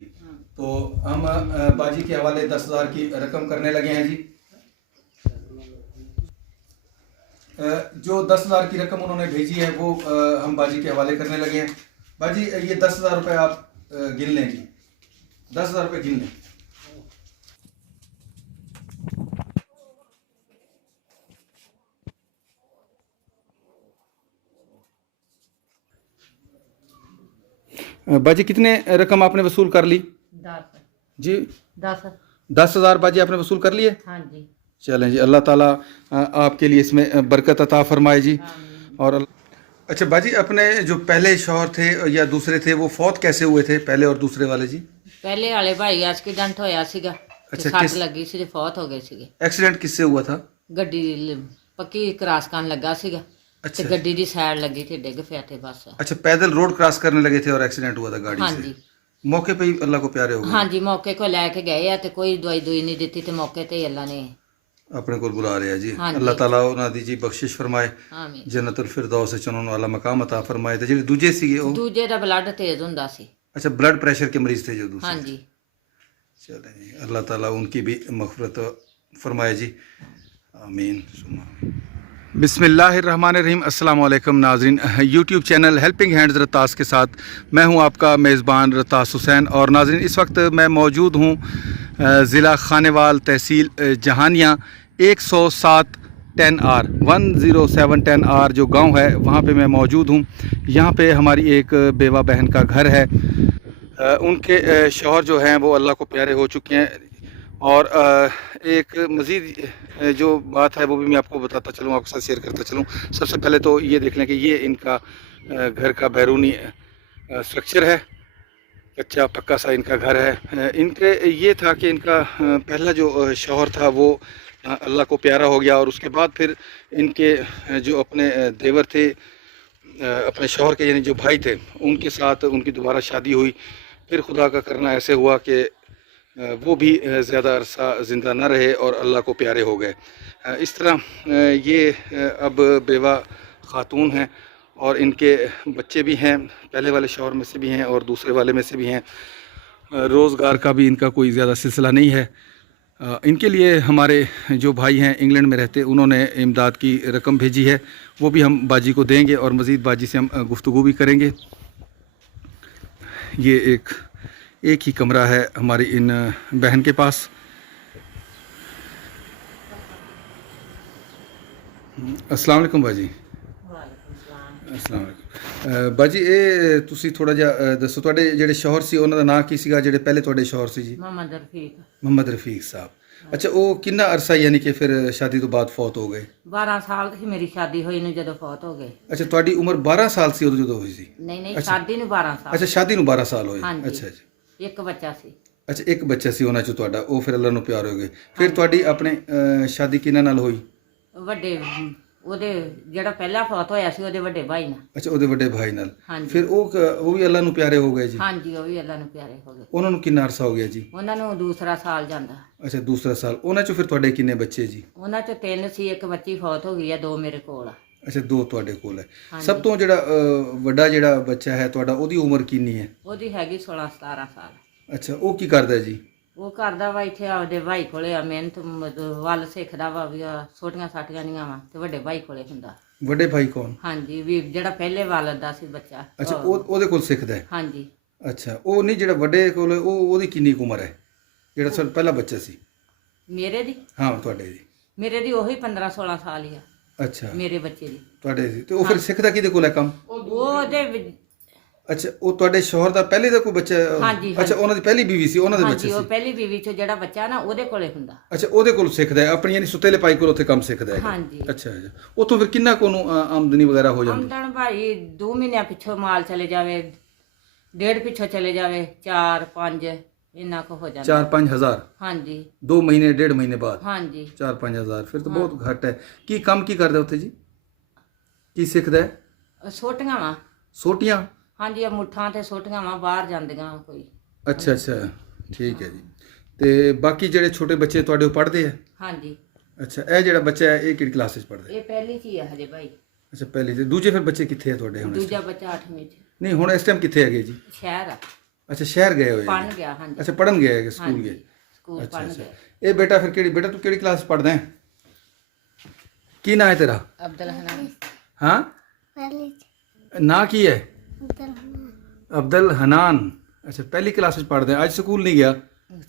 तो हम बाजी के हवाले 10,000 की रकम करने लगे हैं जी। जो 10,000 की रकम उन्होंने भेजी है वो हम बाजी के हवाले करने लगे हैं। बाजी ये 10,000 रुपये आप गिन लें जी, 10,000 रुपये गिन लें। बाजी कितने रकम आपने वसूल कर ली? 10 जी 10। 10,000 बाजी आपने वसूल कर लिए? हाँ जी। चलें जी, अल्लाह ताला आपके लिए इसमें बरकत अता फरमाए जी। आमीन। और अच्छा बाजी, अपने जो पहले शौहर थे या दूसरे थे वो फौत कैसे हुए थे, पहले और दूसरे वाले जी? ਪਹਿਲੇ ਵਾਲੇ ਭਾਈ ਐਕਸੀਡੈਂਟ ਹੋਇਆ ਸੀਗਾ ਤੇ ਅੱਛਾ, ਸੱਟ ਕਿਸ- ਲੱਗੀ ਸੀ ਤੇ ਫੌਤ ਹੋ ਗਏ ਸੀਗੇ। एक्सीडेंट किससे हुआ था? ਗੱਡੀ ਪੱਕੀ ਕ੍ਰਾਸ ਕਰਨ ਲੱਗਾ ਸੀਗਾ ਤੇ अच्छा ਗੱਡੀ ਦੀ ਸਾਈਡ ਲੱਗੀ ਤੇ ਡਿੱਗ ਪਿਆ ਤੇ ਬਸ। अच्छा, पैदल रोड क्रॉस करने लगे थे और एक्सीडेंट हुआ था गाड़ी ਹਾਂਜੀ से। मौके पे ही अल्लाह को प्यारे हो गए, ਹਾਂਜੀ ਮੌਕੇ ਕੋ ਲੈ ਕੇ ਗਏ ਆ ਤੇ ਕੋਈ ਦਵਾਈ ਦੂਈ ਨਹੀਂ ਦਿੱਤੀ ਤੇ ਮੌਕੇ ਤੇ ਹੀ ਅੱਲਾ ਨੇ। अपने को बुला रहे हैं जी। हाँ जी। अल्लाह ताला उन्हां दी जी बख्शिश फरमाए, ਆਮੀਨ। जन्नतुल फिरदौस च उन्होंने वाला मकाम अता फरमाए। ते जेडे दूजे सीगे वो ਦੂਜੇ ਦਾ ਬਲੱਡ ਤੇਜ਼ ਹੁੰਦਾ ਸੀ। अच्छा ब्लड प्रेशर के मरीज थे जो दूसरे। ਹਾਂਜੀ चले जी, अल्लाह ताला उनकी भी मग़फ़िरत फरमाए जी, आमीन सुम्मा आमीन। बिस्मिल्लाहिर्रहमानिर्रहीम। अस्सलाम वालेकुम नाज़रीन, यूट्यूब चैनल हेल्पिंग हैंड्स रतास के साथ मैं हूं आपका मेज़बान रतास हुसैन। और नाज़रीन, इस वक्त मैं मौजूद हूं ज़िला खानेवाल, तहसील जहानिया, 107 10R 107 जो गांव है वहां पे मैं मौजूद हूं। यहां पे हमारी एक बेवा बहन का घर है। उनके शौहर जो हैं वो अल्लाह को प्यारे हो चुके हैं। और एक मज़ीद जो बात है वो भी मैं आपको बताता चलूँ, आपके साथ शेयर करता चलूँ। सबसे पहले तो ये देख लें कि ये इनका घर का बैरूनी स्ट्रक्चर है, कच्चा पक्का सा इनका घर है। इनके ये था कि इनका पहला जो शौहर था वो अल्लाह को प्यारा हो गया और उसके बाद फिर इनके जो अपने देवर थे, अपने शौहर के यानी जो भाई थे, उनके साथ उनकी दोबारा शादी हुई। फिर खुदा का करना ऐसे हुआ कि वो भी ज़्यादा अरसा ज़िंदा न रहे और अल्लाह को प्यारे हो गए। इस तरह ये अब बेवा ख़ातून हैं और इनके बच्चे भी हैं, पहले वाले शौहर में से भी हैं और दूसरे वाले में से भी हैं। रोज़गार का भी इनका कोई ज़्यादा सिलसिला नहीं है। इनके लिए हमारे जो भाई हैं इंग्लैंड में रहते, उन्होंने इमदाद की रकम भेजी है, वो भी हम बाजी को देंगे और मज़ीद बाजी से हम गुफ्तगू भी करेंगे। ये एक ही कमरा है हमारी इन बहन के पास। अस्सलाम वालेकुम बाजी। ਵਾਲੇਕੁਮ ਸਲਾਮ। अस्सलाम वालेकुम। बाजी ਇਹ ਤੁਸੀਂ ਥੋੜਾ ਜਿਹਾ ਦੱਸੋ, ਤੁਹਾਡੇ ਜਿਹੜੇ ਸ਼ੌਹਰ ਸੀ ਉਹਨਾਂ ਦਾ ਨਾਂ ਕੀ ਸੀਗਾ, ਜਿਹੜੇ ਪਹਿਲੇ ਤੁਹਾਡੇ ਸ਼ੌਹਰ ਸੀ ਜੀ? ਮੁਹੰਮਦ ਰਫੀਕ। मोहम्मद रफ़ीक साहब। अच्छा, वो कितना अरसा यानी कि फिर शादी तो बाद फौत हो गए? 12 ਸਾਲ ਦੀ ਮੇਰੀ ਸ਼ਾਦੀ ਹੋਈ ਨੂੰ ਜਦੋਂ ਫੌਤ ਹੋ ਗਏ। अच्छा, ਤੁਹਾਡੀ ਉਮਰ 12 ਸਾਲ ਸੀ ਉਦੋਂ ਜਦੋਂ ਹੋਈ ਸੀ? ਨਹੀਂ ਨਹੀਂ ਸ਼ਾਦੀ ਨੂੰ 12 ਸਾਲ। ਅੱਛਾ, ਸ਼ਾਦੀ ਨੂੰ 12 ਸਾਲ ਹੋਏ। ਹਾਂਜੀ। ਅੱਛਾ ਜੀ। ਇੱਕ ਬੱਚਾ ਸੀ। ਅੱਛਾ, ਇੱਕ ਬੱਚਾ ਸੀ ਉਹਨਾਂ ਚੋਂ ਤੁਹਾਡਾ, ਉਹ ਫਿਰ ਅੱਲਾ ਨੂੰ ਪਿਆਰ ਹੋ ਗਏ। ਫਿਰ ਤੁਹਾਡੀ ਆਪਣੇ ਸ਼ਾਦੀ ਕਿਹਨਾਂ ਨਾਲ ਹੋਈ? ਵੱਡੇ ਉਹਦੇ ਜਿਹੜਾ ਪਹਿਲਾ ਫੌਤ ਹੋਇਆ ਸੀ ਉਹਦੇ ਵੱਡੇ ਭਾਈ ਨਾਲ। ਅੱਛਾ, ਉਹਦੇ ਵੱਡੇ ਭਾਈ ਨਾਲ। ਹਾਂਜੀ ਫਿਰ ਉਹ ਵੀ ਅੱਲਾ ਨੂੰ ਪਿਆਰੇ ਹੋ ਗਏ ਜੀ? ਹਾਂਜੀ ਉਹ ਵੀ ਅੱਲਾ ਨੂੰ ਪਿਆਰੇ ਹੋ ਗਏ। ਉਹਨਾਂ ਨੂੰ ਕਿੰਨਾ ਅਰਸਾ ਹੋ ਗਿਆ ਜੀ? ਉਹਨਾਂ ਨੂੰ ਦੂਸਰਾ ਸਾਲ ਜਾਂਦਾ। ਅੱਛਾ, ਦੂਸਰਾ ਸਾਲ। ਉਹਨਾਂ ਚੋਂ ਫਿਰ ਤੁਹਾਡੇ ਕਿੰਨੇ ਬੱਚੇ ਜੀ? ਉਹਨਾਂ ਚੋਂ 3 ਸੀ, ਇੱਕ ਬੱਚੀ ਫੌਤ ਹੋ ਗਈ ਆ, 2 ਮੇਰੇ ਕੋਲ ਆ। ਅੱਛਾ, 2 ਤੁਹਾਡੇ ਕੋਲ ਹੈ। ਹਾਂਜੀ। ਸਭ ਤੋਂ ਜਿਹੜਾ ਵੱਡਾ ਜਿਹੜਾ ਬੱਚਾ ਹੈ ਤੁਹਾਡਾ, ਉਹਦੀ ਉਮਰ ਕਿੰਨੀ ਹੈ? ਉਹਦੀ ਹੈਗੀ 16-17 ਸਾਲ। ਅੱਛਾ, ਉਹ ਕੀ ਕਰਦਾ ਜੀ? ਉਹ ਕਰਦਾ ਵਾ ਇੱਥੇ ਆਪਦੇ ਭਾਈ ਕੋਲੇ ਆ, ਮਿਹਨਤ ਵੱਲ ਸਿੱਖਦਾ ਵਾ ਵੀ ਛੋਟੀਆਂ ਸਾਟੀਆਂ ਨਹੀਂ ਵਾ ਤੇ ਵੱਡੇ ਭਾਈ ਕੋਲੇ ਹੁੰਦਾ। ਵੱਡੇ ਭਾਈ ਕੌਣ? ਹਾਂਜੀ ਵੀ ਜਿਹੜਾ ਪਹਿਲੇ ਵਾਲਦ ਦਾ ਸੀ ਬੱਚਾ। ਅੱਛਾ, ਉਹਦੇ ਕੋਲ ਸਿੱਖਦਾ ਹੈ। ਹਾਂਜੀ ਅੱਛਾ, ਉਹ ਨਹੀਂ ਜਿਹੜਾ ਵੱਡੇ ਕੋਲ ਹੈ, ਉਹਦੀ ਕਿੰਨੀ ਕੁ ਉਮਰ ਹੈ ਜਿਹੜਾ ਸਭ ਪਹਿਲਾ ਬੱਚਾ ਸੀ? ਮੇਰੇ ਦੀ ਹਾਂ, ਤੁਹਾਡੇ ਦੀ। ਮੇਰੇ ਦੀ ਉਹੀ 15-16 ਸਾਲ ਹੀ ਆ ਅੱਛਾ, ਮੇਰੇ ਬੱਚੇ ਦੀ। ਤੁਹਾਡੇ ਦੀ। ਤੇ ਉਹ ਫਿਰ ਸਿੱਖਦਾ ਕਿਹਦੇ ਕੋਲ ਹੈ ਕੰਮ? ਉਹਦੇ ਅੱਛਾ, ਉਹ ਤੁਹਾਡੇ ਸ਼ੌਹਰ ਦਾ ਪਹਿਲੇ ਦਾ ਕੋਈ ਬੱਚਾ? ਹਾਂਜੀ, ਅੱਛਾ, ਉਹਨਾਂ ਦੀ ਪਹਿਲੀ ਬੀਵੀ ਸੀ, ਉਹਨਾਂ ਦੇ ਬੱਚੇ ਹਾਂਜੀ ਉਹ ਸੀ। ਪਹਿਲੀ ਬੀਵੀ ਚੋਂ ਜਿਹੜਾ ਬੱਚਾ ਨਾ ਉਹਦੇ ਕੋਲੇ ਹੁੰਦਾ। ਅੱਛਾ, ਉਹਦੇ ਕੋਲ ਸਿੱਖਦਾ ਹੈ, ਆਪਣੀ ਯਾਨੀ ਸੁਤੇਲੇ ਪਾਈ ਕੋਲ ਉੱਥੇ ਕੰਮ ਸਿੱਖਦਾ ਹੈ। ਹਾਂਜੀ ਅੱਛਾ ਅੱਛਾ, ਉੱਥੋਂ ਫਿਰ ਕਿੰਨਾ ਕੋਨੂੰ ਆਮਦਨੀ ਵਗੈਰਾ ਹੋ ਜਾਂਦੀ? ਆਮਦਨ ਭਾਈ 2 ਮਹੀਨਿਆਂ ਪਿੱਛੋਂ ਮਾਲ ਚਲੇ ਜਾਵੇ, 1.5 ਪਿੱਛੋਂ ਚਲੇ ਜਾਵੇ, 4-5 ਇੰਨਾ ਕੁ ਹੋ ਜਾਂਦਾ। 4-5 ਹਜ਼ਾਰ? ਹਾਂਜੀ 2 ਮਹੀਨੇ 1.5 ਮਹੀਨੇ ਬਾਅਦ ਹਾਂਜੀ 4-5 ਹਜ਼ਾਰ? ਫਿਰ ਤਾਂ ਬਹੁਤ ਘੱਟ ਹੈ। ਕੀ ਕੰਮ ਕੀ ਕਰਦਾ ਉੱਥੇ ਜੀ? ਕੀ ਸਿੱਖਦਾ ਹੈ? ਛੋਟੀਆਂ ਵਾ। ਸੋਟੀਆਂ? ਹਾਂਜੀ ਆ ਮੁੱਠਾਂ ਤੇ ਛੋਟੀਆਂ ਵਾ, ਬਾਹਰ ਜਾਂਦੀਆਂ ਕੋਈ। ਅੱਛਾ ਅੱਛਾ, ਠੀਕ ਹੈ ਜੀ। ਤੇ ਬਾਕੀ ਜਿਹੜੇ ਛੋਟੇ ਬੱਚੇ ਤੁਹਾਡੇ ਉਹ ਪੜ੍ਹਦੇ ਆ? ਹਾਂਜੀ ਅੱਛਾ, ਇਹ ਜਿਹੜਾ ਬੱਚਾ ਹੈ ਇਹ ਕਿਹੜੀ ਕਲਾਸ ਵਿੱਚ ਪੜ੍ਹਦਾ ਹੈ? ਇਹ ਪਹਿਲੀ ਚ ਹੀ ਆ ਹਜੇ ਭਾਈ। ਅੱਛਾ, ਪਹਿਲੀ। ਤੇ ਦੂਜੇ ਫਿਰ ਬੱਚੇ ਕਿੱਥੇ ਆ ਤੁਹਾਡੇ ਹੁਣ? ਦੂਜਾ ਬੱਚਾ 8ਵੀਂ ਚ। ਨਹੀਂ, ਹੁਣ ਇਸ ਟਾਈਮ ਕਿੱਥੇ ਹੈਗੇ ਜੀ? ਸ਼ਹਿਰ ਆ। ਅੱਛਾ ਸ਼ਹਿਰ ਗਏ ਹੋਏ ਪੜ੍ਹਨ ਗਿਆ, ਹਾਂਜੀ ਅੱਛਾ ਪੜਨ ਗਏ ਕਿ ਸਕੂਲ ਹਾਂਜੀ, ਗਏ ਸਕੂਲ ਅੱਛਾ ਪੜ੍ਹਨ ਅੱਛਾ ਗਿਆ। ਇਹ ਬੇਟਾ ਫਿਰ ਕਿਹੜੀ ਬੇਟਾ ਤੂੰ ਕਿਹੜੀ ਕਲਾਸ ਪੜ੍ਹਦਾ ਹੈ ਕੀ ਨਾਂ ਹੈ ਤੇਰਾ ਅਬਦੁਲ ਹਨਾਨ ਹਾਂ ਨਾਂ ਕੀ ਹੈ ਅਬਦੁਲ ਹਨਾਨ ਅੱਛਾ ਪਹਿਲੀ ਕਲਾਸ ਵਿੱਚ ਪੜ੍ਹਦੇ ਅੱਜ ਸਕੂਲ ਨਹੀਂ ਗਿਆ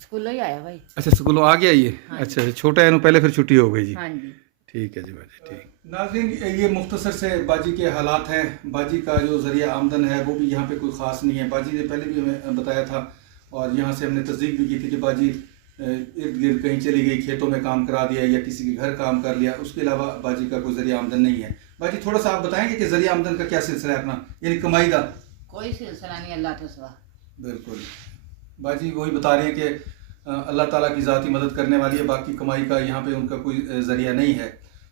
ਸਕੂਲੋਂ ਹੀ ਆਇਆ ਭਾਈ। अच्छा स्कूलों आ गया ये अच्छा छोटा है ना पहले फिर छुट्टी हो गई जी ਹਾਂਜੀ ठीक है जी बाजी ठीक नाज़रीन ये मुख्तसर से बाजी के हालात हैं बाजी का जो ज़रिया आमदन है वो भी यहाँ पे कोई ख़ास नहीं है बाजी ने पहले भी हमें बताया था और यहाँ से हमने तस्दीक भी की थी कि बाजी इर्द गिर्द कहीं चली गई खेतों में काम करा दिया या किसी के घर काम कर लिया उसके अलावा बाजी का कोई ज़रिया आमदन नहीं है बाजी थोड़ा सा आप बताएंगे कि ज़रिया आमदन का क्या सिलसिला है अपना यानी कमाई का कोई सिलसिला नहीं अल्लाह के सिवा। बिल्कुल बाजी वही बता रहे हैं कि अल्लाह ताला की ज़ाती मदद करने वाली है बाकी कमाई का यहाँ पे उनका कोई ज़रिया नहीं है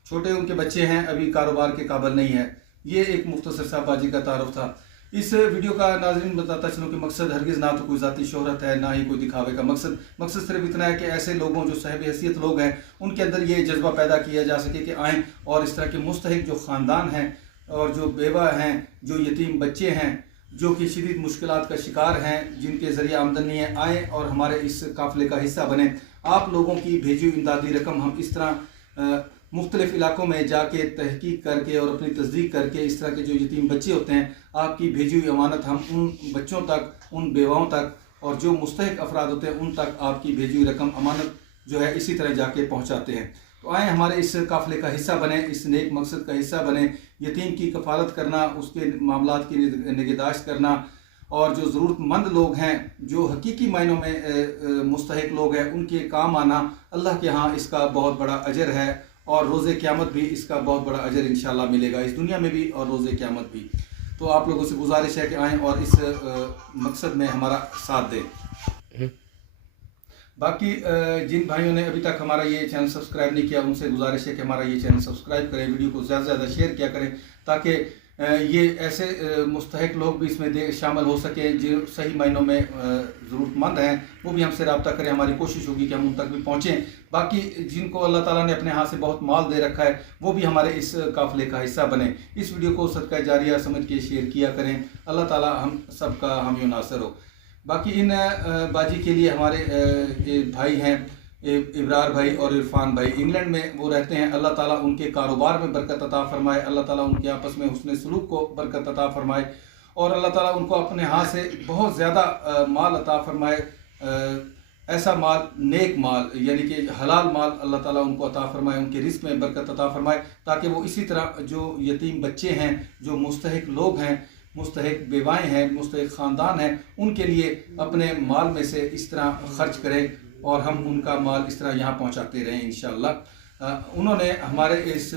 छोटे उनके बच्चे हैं अभी कारोबार के काबिल नहीं है ये एक मुख्तसर सा बाजी का तारुफ था इस वीडियो का नाज़रीन बताता चलूँ कि मकसद हरगिज़ ना तो कोई ज़ाती शोहरत है ना ही कोई दिखावे का मकसद सिर्फ इतना है कि ऐसे लोगों जो साहिब हैसियत लोग हैं उनके अंदर ये जज्बा पैदा किया जा सके कि आएँ और इस तरह के मुस्तहिक जो ख़ानदान हैं और जो बेवा हैं जो यतीम बच्चे हैं जो कि शदीद मुश्किलात का शिकार हैं जिनके ज़रिए आमदन नहीं है आएँ और हमारे इस काफ़िले का हिस्सा बने आप लोगों की भेजी हुई इमदादी रकम हम इस तरह मुख्तलिफ़ इलाकों में जाके तहकीक करके और अपनी तस्दीक करके इस तरह के जो यतीम बच्चे होते हैं आपकी भेजी हुई अमानत हम उन बच्चों तक उन बेवाओं तक और जो मुस्तहिक अफराद होते हैं उन तक आपकी भेजी हुई रकम अमानत जो है इसी तरह जाके पहुँचाते हैं तो आएँ हमारे इस काफ़िले का हिस्सा बने इस नेक मकसद का हिस्सा बने यतीम की कफ़ालत करना उसके मामलात की निगहदाश्त करना और जो ज़रूरतमंद लोग हैं जो हकीकी मायनों में मुस्तहिक लोग हैं उनके काम आना अल्लाह के यहाँ इसका बहुत बड़ा अजर है और रोज़े क़यामत भी इसका बहुत बड़ा अजर इंशाअल्लाह मिलेगा इस दुनिया में भी और रोज़े क़यामत भी। तो आप लोगों से गुजारिश है कि आएँ और इस मकसद में हमारा साथ दें। बाकी जिन भाइयों ने अभी तक हमारा ये चैनल सब्सक्राइब नहीं किया उनसे गुजारिश है कि हमारा ये चैनल सब्सक्राइब करें वीडियो को ज़्यादा से ज़्यादा शेयर किया करें ताकि ये ऐसे मुस्तहिक लोग भी इसमें शामिल हो सकें जो सही मायनों में ज़रूरतमंद हैं वो भी हमसे रब्ता करें हमारी कोशिश होगी कि हम उन तक भी पहुँचें बाकी जिनको अल्लाह ताला ने अपने हाथ से बहुत माल दे रखा है वो भी हमारे इस काफ़िले का हिस्सा बने इस वीडियो को सदका जारिया समझ के शेयर किया करें अल्लाह ताला हम सब का हामी नासर हो। बाकी इन बाजी के लिए हमारे भाई हैं इब्रार भाई और इरफान भाई इंग्लैंड में वो रहते हैं अल्लाह ताला उनके कारोबार में बरकत अता फरमाए अल्लाह ताला उनके आपस में हुस्न सलूक को बरकत अता फरमाए और अल्लाह ताला उनको अपने हाथ से बहुत ज़्यादा माल अता फरमाए ऐसा माल नेक माल यानी कि हलाल माल अल्लाह ताला उनको अता फरमाए उनके रिस्क में बरकत अता फरमाए ताकि वो इसी तरह जो यतीम बच्चे हैं जो मुस्तहिक लोग हैं मुस्तहिक बेवाएँ हैं मुस्तहिक ख़ानदान हैं उनके लिए अपने माल में से इस तरह ख़र्च करें और हम उनका माल इस तरह यहाँ पहुँचाते रहें इंशाअल्लाह। उन्होंने हमारे इस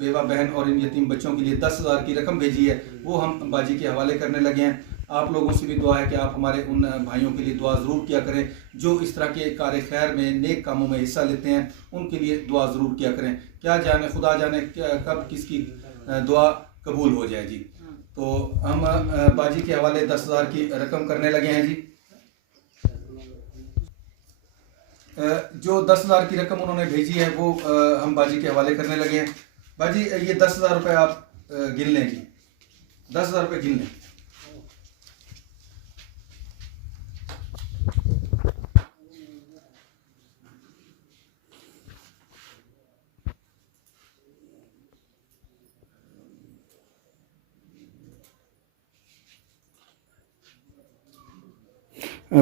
बेवा बहन और इन यतीम बच्चों के लिए 10,000 की रकम भेजी है वो हम बाजी के हवाले करने लगे हैं। आप लोगों से भी दुआ है कि आप हमारे उन भाइयों के लिए दुआ ज़रूर किया करें जो इस तरह के कार खैर में नेक कामों में हिस्सा लेते हैं उनके लिए दुआ ज़रूर किया करें क्या जाने खुदा जाने कब किसकी दुआ कबूल हो जाए जी। तो हम बाजी के हवाले 10,000 की रकम करने लगे हैं जी। जो 10,000 की रकम उन्होंने भेजी है वो हम बाजी के हवाले करने लगे हैं। बाजी ये 10,000 रुपये आप गिन लें जी 10,000 रुपये गिन लें।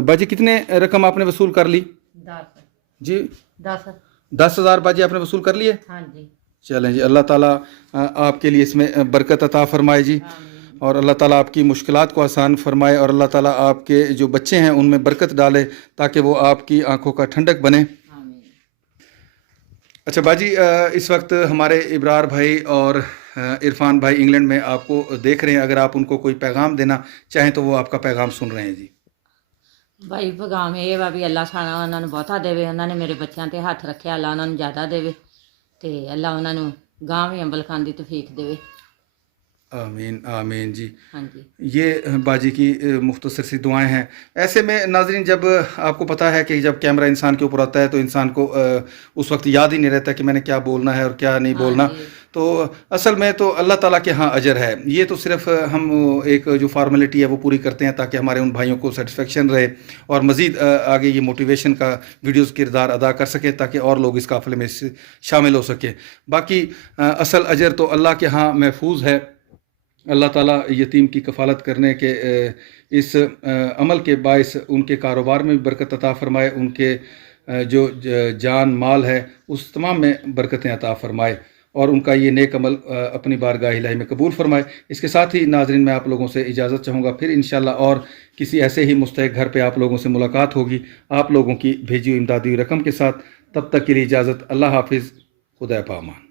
बाजी कितने रकम आपने वसूल कर ली 10 जी 10 10,000 बाजी आपने वसूल कर लिए। हाँ जी चलें जी अल्लाह ताला आपके लिए इसमें बरकत अता फरमाए जी और अल्लाह ताला आपकी मुश्किलात को आसान फरमाए और अल्लाह ताला आपके जो बच्चे हैं उनमें बरकत डाले ताकि वो आपकी आंखों का ठंडक बने। अच्छा बाजी इस वक्त हमारे इब्रार भाई और इरफान भाई इंग्लैंड में आपको देख रहे हैं अगर आप उनको कोई पैगाम देना चाहें तो वो आपका पैगाम सुन रहे हैं जी। भाई पैगाम ਇਹ ਵਾ ਵੀ ਅੱਲਾ ਸਾਨਾ ਉਹਨਾਂ ਨੂੰ ਬਹੁਤਾ ਦੇਵੇ ਉਹਨਾਂ ਨੇ ਮੇਰੇ ਬੱਚਿਆਂ ਤੇ ਹੱਥ ਰੱਖਿਆ ਅੱਲਾ ਉਹਨਾਂ ਨੂੰ ਜ਼ਿਆਦਾ ਦੇਵੇ ਤੇ ਅੱਲਾ ਉਹਨਾਂ ਨੂੰ ਗਾਂ ਵੀ ਅੰਬਲ ਖਾਣ ਦੀ ਤੌਫੀਕ ਦੇਵੇ। آمین آمین جی. ہاں جی. یہ باجی کی مختصر سی دعائیں ہیں. ایسے میں ناظرین جب آپ کو پتہ ہے کہ جب کیمرہ انسان کے اوپر آتا ہے تو انسان کو اس وقت یاد ہی نہیں رہتا کہ میں نے کیا بولنا ہے اور کیا نہیں بولنا. جی. تو اصل میں تو اللہ تعالیٰ کے ہاں اجر ہے. یہ تو صرف ہم ایک جو فارمیلٹی ہے وہ پوری کرتے ہیں تاکہ ہمارے ان بھائیوں کو سیٹسفیکشن رہے اور مزید آگے یہ موٹیویشن کا ویڈیوز کردار ادا کر سکے تاکہ اور لوگ اس قافلے میں شامل ہو سکیں. باقی اصل اجر تو اللہ کے ہاں محفوظ ہے. اللہ تعالیٰ یتیم کی کفالت کرنے کے اس عمل کے باعث ان کے کاروبار میں بھی برکت عطا فرمائے, ان کے جو جان مال ہے اس تمام میں برکتیں عطا فرمائے اور ان کا یہ نیک عمل اپنی بارگاہ الہی میں قبول فرمائے. اس کے ساتھ ہی ناظرین میں آپ لوگوں سے اجازت چاہوں گا, پھر انشاءاللہ اور کسی ایسے ہی مستحق گھر پہ آپ لوگوں سے ملاقات ہوگی آپ لوگوں کی بھیجی ہوئی امدادی رقم کے ساتھ. تب تک کے لیے اجازت. اللہ حافظ. خدا پامان.